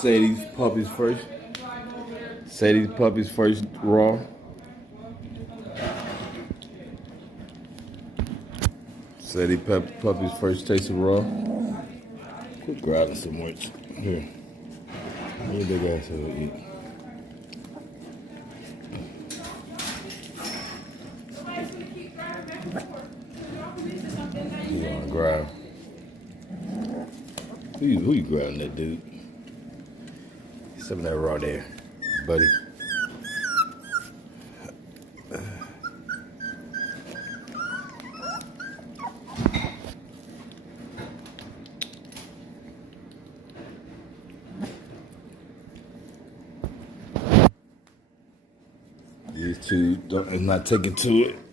Say these puppies first. Say these puppies first raw. Say these puppies first tasted raw. Quit growling so much. Here. Let your big ass eat. You gonna growl. Who you growling at, dude? Some of that raw there, buddy. These two is not taking to it.